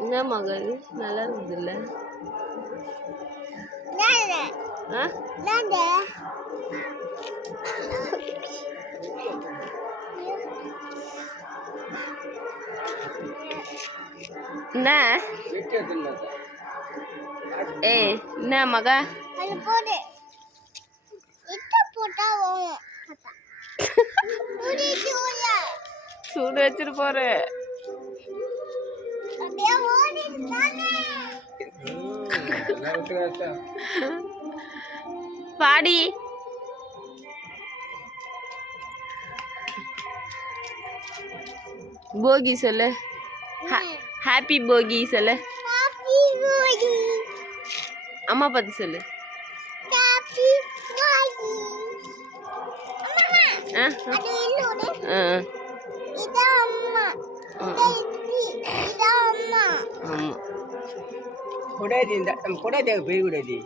என்ன மகள் நல்லா இருக்குதுல்ல? என்ன ஏய் என்ன மகா சூடு வச்சுட்டு போற பாடி போகி சொல்லு. ஹாப்பி போகி சொல்லு. அம்மா பார்த்து சொல்லு. கொடை கொடை போய் கூடாது.